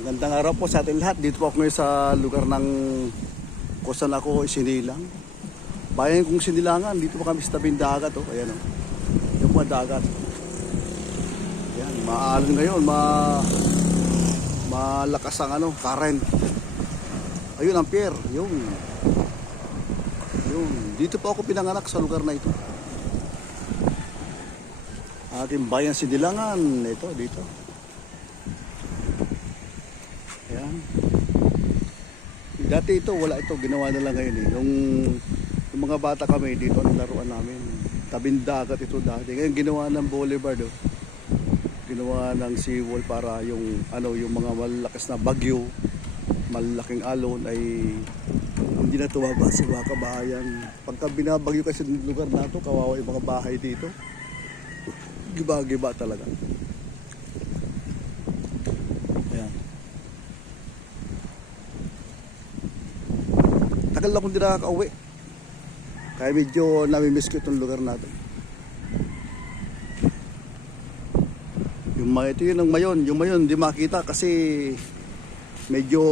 Magandang araw po sa atin lahat. Dito po ako ngayon sa lugar ng kung saan ako isinilang. Bayan kong sinilangan. Dito po kami sa tabing dagat. Oh. Ayan o. Oh. Yung mga dagat. Ayan. Maalon ngayon. Malakas ang current. Ayun ang pier. Yun. Dito po ako pinanganak sa lugar na ito. Ating bayan sinilangan. Ito, dito. Ayan. Dati ito, wala ito. Ginawa na lang ngayon eh. Yung mga bata kami, dito ang laruan namin. Tabing dagat ito dati. Ngayon ginawa ng boulevard. Oh. Ginawa ng seawall para yung mga malakas na bagyo, malaking alon ay hindi na tumaba sa mga kabahayan. Pagka binabagyo kasi ng lugar na ito, kawawa yung mga bahay dito. Giba-giba talaga. Ayan. Tagal akong hindi nakaka-uwi. Kaya medyo namimiss ko itong lugar natin. Yung ito yun ang mayon. Yung mayon hindi makita kasi medyo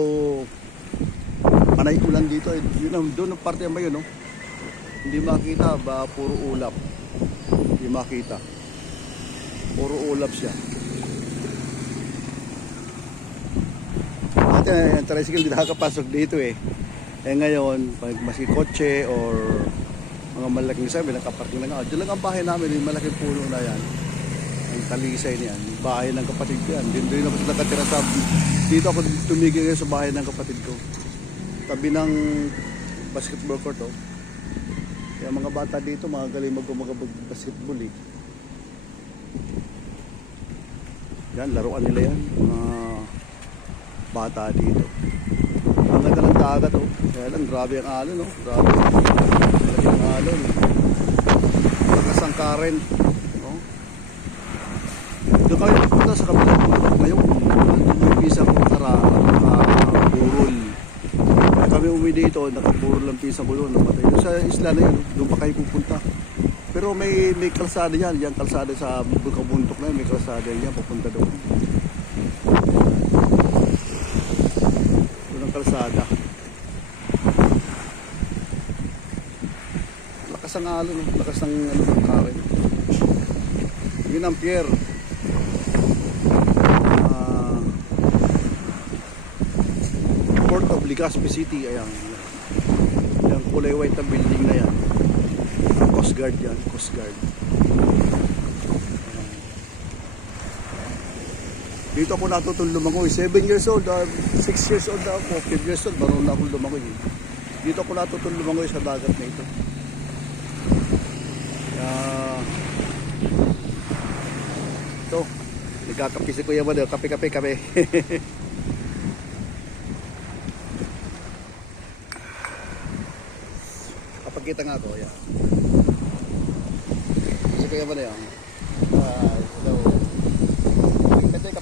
panay ulan dito. Yun ang doon ang parte ng mayon. No? Hindi makita ba puro ulap. Hindi makita. Puro ulap siya. At yung tricycle hindi nakakapasok dito eh. Eh ngayon, pag masikotse or mga malaking sabi, nakaparking na nga. Diyan lang ang bahay namin, yung malaking puno na yan. Ang talisay niyan, bahay ng kapatid ko yan. Doon ako nakatira sa, dito ako tumigil ngayon sa bahay ng kapatid ko. Tabi ng basketball court oh. Kaya mga bata dito, mga galing mag-basketball eh. Yan, laruan nila yan. Mga bata dito. Ang ganda ng dagat oh. Kaya lang, grabe ang alon oh. Grabe ang alon. Lakas ang current. Oh. Doon kami pupunta sa kabilang bundok ngayon. Nandun yung pisang nakaburol. Kaya kami umi dito, nakaburol ang pisang bulon. Doon sa isla na yun, doon pa kayo pupunta. Pero may kalsada yan. Yan kalsada sa bundok na yun. May kalsada yan, papunta doon. Doon ang kalsada. Lakas ang alon, lakas ng current. Yun ang pier. Port of Legazpi City. Ayan. Yung kulay white na building na yan. Coast Guard yan. Coast Guard. Ayan. Dito ako natutong lumangoy. 7 years old, 6 years old ako, 5 years old, marunong na akong lumangoy. Dito ako natutong lumangoy sa dagat na ito. Ito, nagkakape si Kuya Mano. Kape. Kapagkita nga ako, yan. Si Kuya Mano yan. Hello. Kape.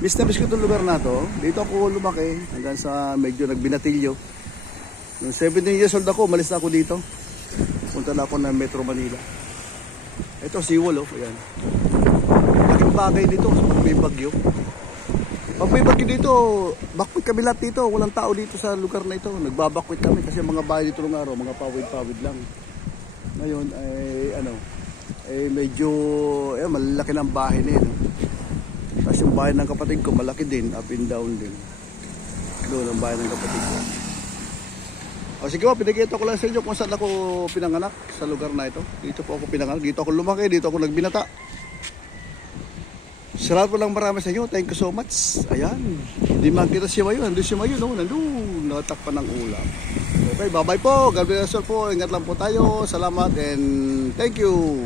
Miss na miss ko itong lugar na to. Dito ako lumaki hanggang sa medyo nagbinatilyo. Noong 17 years old ako, malis na ako dito. Punta na ako ng Metro Manila. Ito, seawall oh. Ayan. Laking bagay dito pag may bagyo. Pag may bagyo dito, bakwit kami lahat dito. Walang tao dito sa lugar na ito. Nagbabakwit kami kasi mga bahay dito ng araw, mga pawid-pawid lang. Ngayon, medyo malalaki ng bahay na yun. Tapos yung bahay ng kapatid ko, malaki din, up and down din. Doon ang bahay ng kapatid ko. O sige po, pinagkita ko lang sa inyo kung saan ako pinanganak sa lugar na ito. Dito po ako pinanganak, dito ako lumaki, dito ako nagbinata. Salamat po lang marami sa inyo. Thank you so much. Ayan. Hindi makita si Mayo. Nandun si Mayo. No? Nandun. Nakatakpan ng ulam. Okay, bye-bye po. God bless you po. Ingat lang po tayo. Salamat and thank you.